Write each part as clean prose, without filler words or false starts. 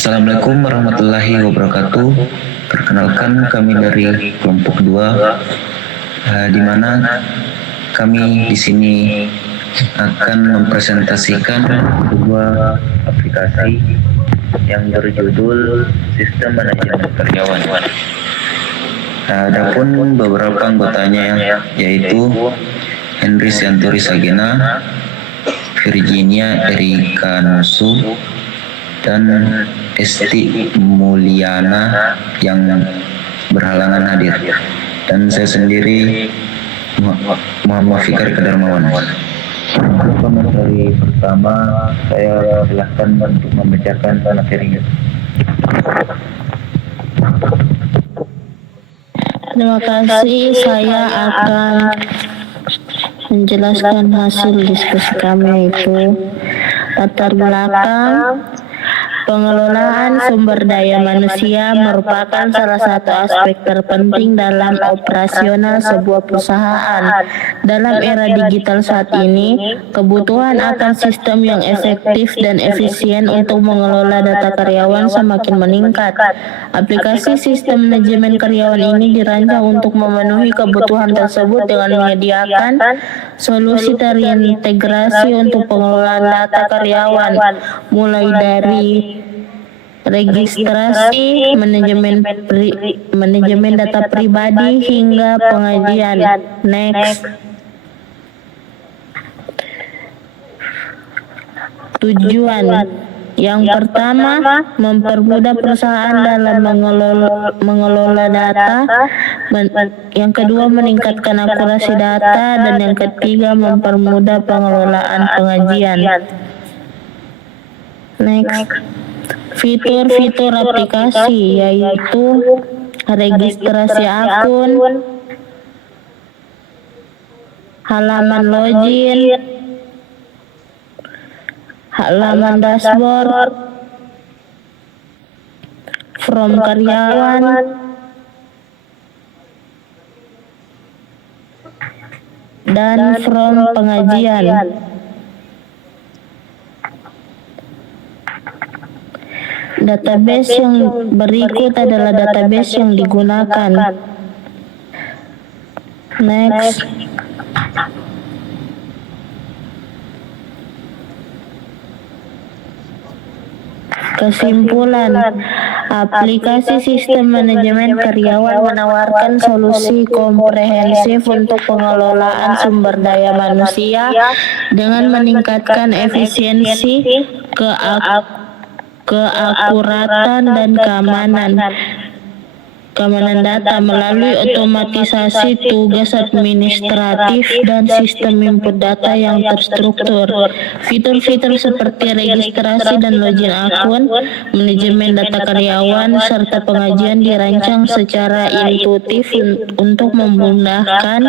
Assalamualaikum warahmatullahi wabarakatuh. Perkenalkan kami dari kelompok 2, di mana kami di sini akan mempresentasikan sebuah aplikasi yang berjudul Sistem Manajemen Karyawan. Adapun beberapa anggotanya yaitu Henry Sianturi Sagena, Virginia Erika Nusu, dan Esti Mulyana yang berhalangan hadir, dan saya sendiri Muhammad Fikar Kadarmawan. Untuk materi pertama, saya silakan untuk membacakan materinya. Terima kasih, saya akan menjelaskan hasil diskusi kami, yaitu latar belakang. Pengelolaan sumber daya manusia merupakan salah satu aspek terpenting dalam operasional sebuah perusahaan. Dalam era digital saat ini, kebutuhan akan sistem yang efektif dan efisien untuk mengelola data karyawan semakin meningkat. Aplikasi sistem manajemen karyawan ini dirancang untuk memenuhi kebutuhan tersebut dengan menyediakan solusi terintegrasi untuk pengelolaan data karyawan, mulai dari registrasi, manajemen data pribadi, hingga pengajian. Next. Tujuan yang pertama, mempermudah perusahaan dalam mengelola data. Yang kedua, meningkatkan akurasi data. Dan yang ketiga, mempermudah pengelolaan pengajian. Next. Fitur-fitur aplikasi yaitu registrasi akun, halaman login, halaman dashboard, form karyawan, dan form pengajian. Database yang berikut adalah database yang digunakan. Next. Kesimpulan, aplikasi sistem manajemen karyawan menawarkan solusi komprehensif untuk pengelolaan sumber daya manusia dengan meningkatkan efisiensi, keakuratan, dan keamanan data melalui otomatisasi tugas administratif dan sistem input data yang terstruktur. Fitur-fitur seperti registrasi dan login akun, manajemen data karyawan, serta pengajian dirancang secara intuitif untuk memudahkan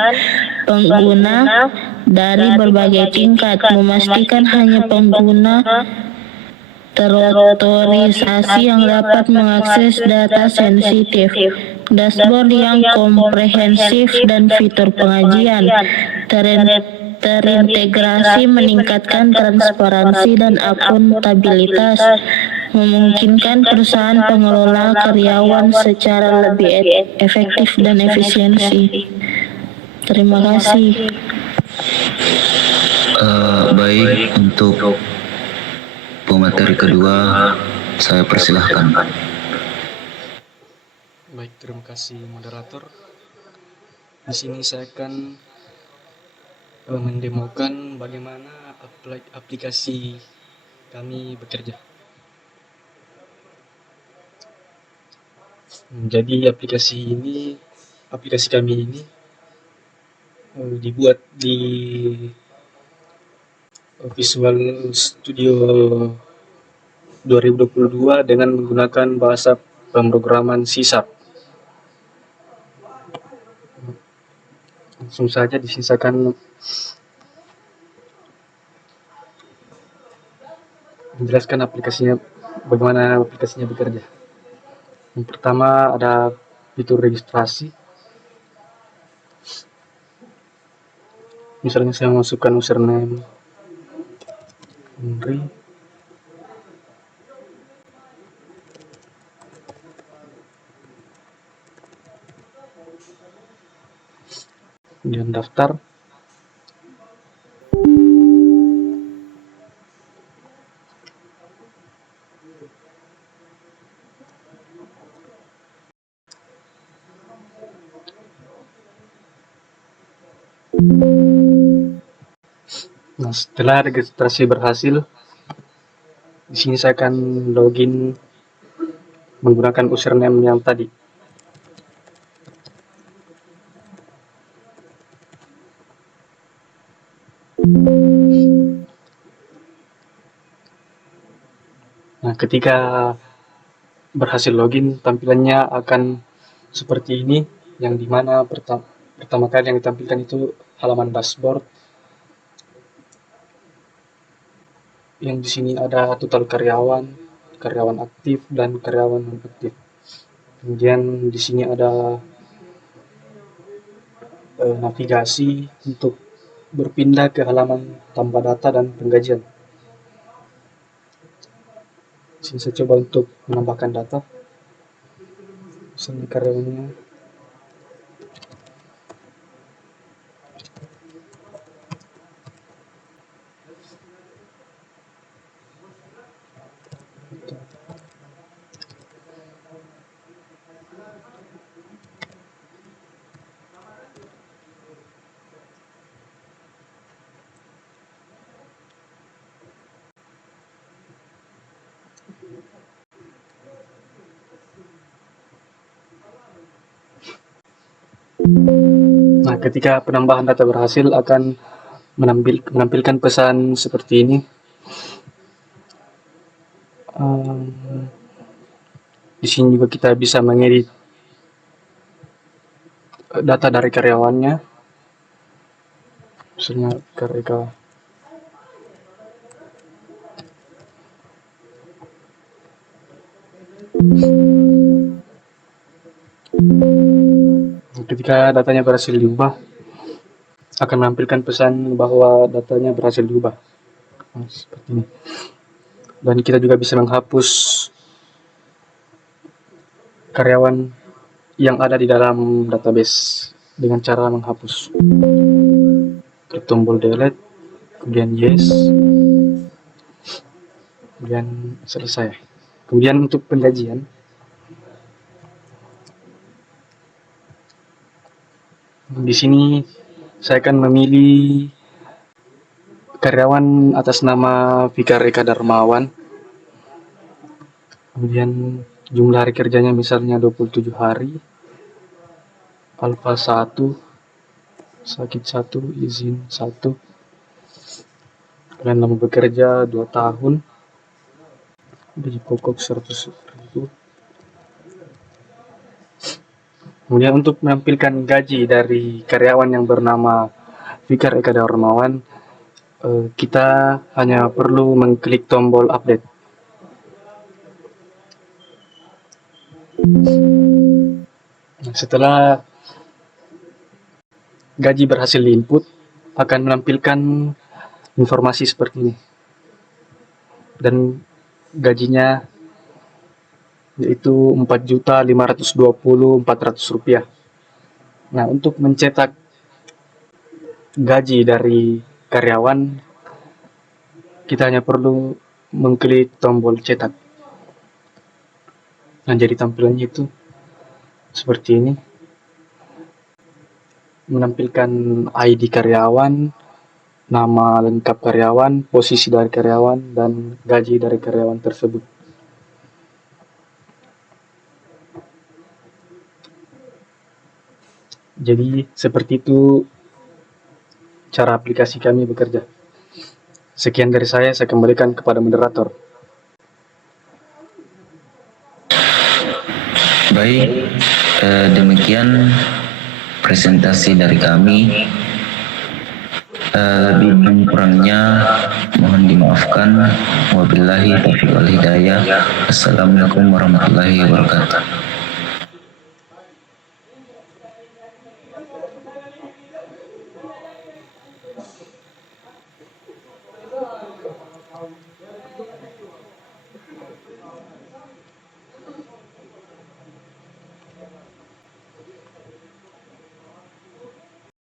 pengguna dari berbagai tingkat, memastikan hanya pengguna terotorisasi yang dapat mengakses data sensitif, dashboard yang komprehensif, dan fitur pengajian terintegrasi meningkatkan transparansi dan akuntabilitas, memungkinkan perusahaan pengelola karyawan secara lebih efektif dan efisiensi. Terima kasih. Baik, untuk pemateri kedua, saya persilahkan. Baik, terima kasih moderator. Di sini saya akan mendemokan bagaimana aplikasi kami bekerja. Jadi aplikasi kami ini dibuat di Visual Studio 2022 dengan menggunakan bahasa pemrograman C#. Langsung saja disisakan menjelaskan bagaimana aplikasinya bekerja. Yang pertama ada fitur registrasi. Misalnya saya masukkan username Henry, kemudian daftar. Nah, setelah registrasi berhasil, di sini saya akan login menggunakan username yang tadi. Nah, ketika berhasil login, tampilannya akan seperti ini, yang dimana pertama kali yang ditampilkan itu halaman dashboard, yang di sini ada total karyawan, karyawan aktif dan karyawan non aktif. Kemudian di sini ada navigasi untuk berpindah ke halaman tambah data dan penggajian. Di sini saya coba untuk menambahkan data, misalnya karyawannya. Nah, ketika penambahan data berhasil akan menampilkan pesan seperti ini. Di sini juga kita bisa mengedit data dari karyawannya, misalnya karyawan. Ketika datanya berhasil diubah, akan menampilkan pesan bahwa datanya berhasil diubah. Nah, seperti ini. Dan kita juga bisa menghapus karyawan yang ada di dalam database dengan cara menghapus. Klik tombol delete, kemudian yes, kemudian selesai. Kemudian untuk penggajian, di sini saya akan memilih karyawan atas nama Fikar Eka Darmawan. Kemudian jumlah hari kerjanya misalnya 27 hari. Alfa 1, sakit 1, izin 1. Kemudian lama bekerja 2 tahun. Gaji pokok 100.000. Kemudian untuk menampilkan gaji dari karyawan yang bernama Fikar Eka Darmawan, kita hanya perlu mengklik tombol update. Nah, setelah gaji berhasil diinput, akan menampilkan informasi seperti ini. Dan gajinya yaitu Rp4.520.400. Nah, untuk mencetak gaji dari karyawan, kita hanya perlu mengklik tombol cetak. Nah, jadi tampilannya itu seperti ini. Menampilkan ID karyawan, nama lengkap karyawan, posisi dari karyawan, dan gaji dari karyawan tersebut. Jadi seperti itu cara aplikasi kami bekerja. Sekian dari saya kembalikan kepada moderator. Baik, demikian presentasi dari kami. Lebih dan kurangnya mohon dimaafkan. Wabillahi taufiq wal hidayah. Assalamualaikum warahmatullahi wabarakatuh.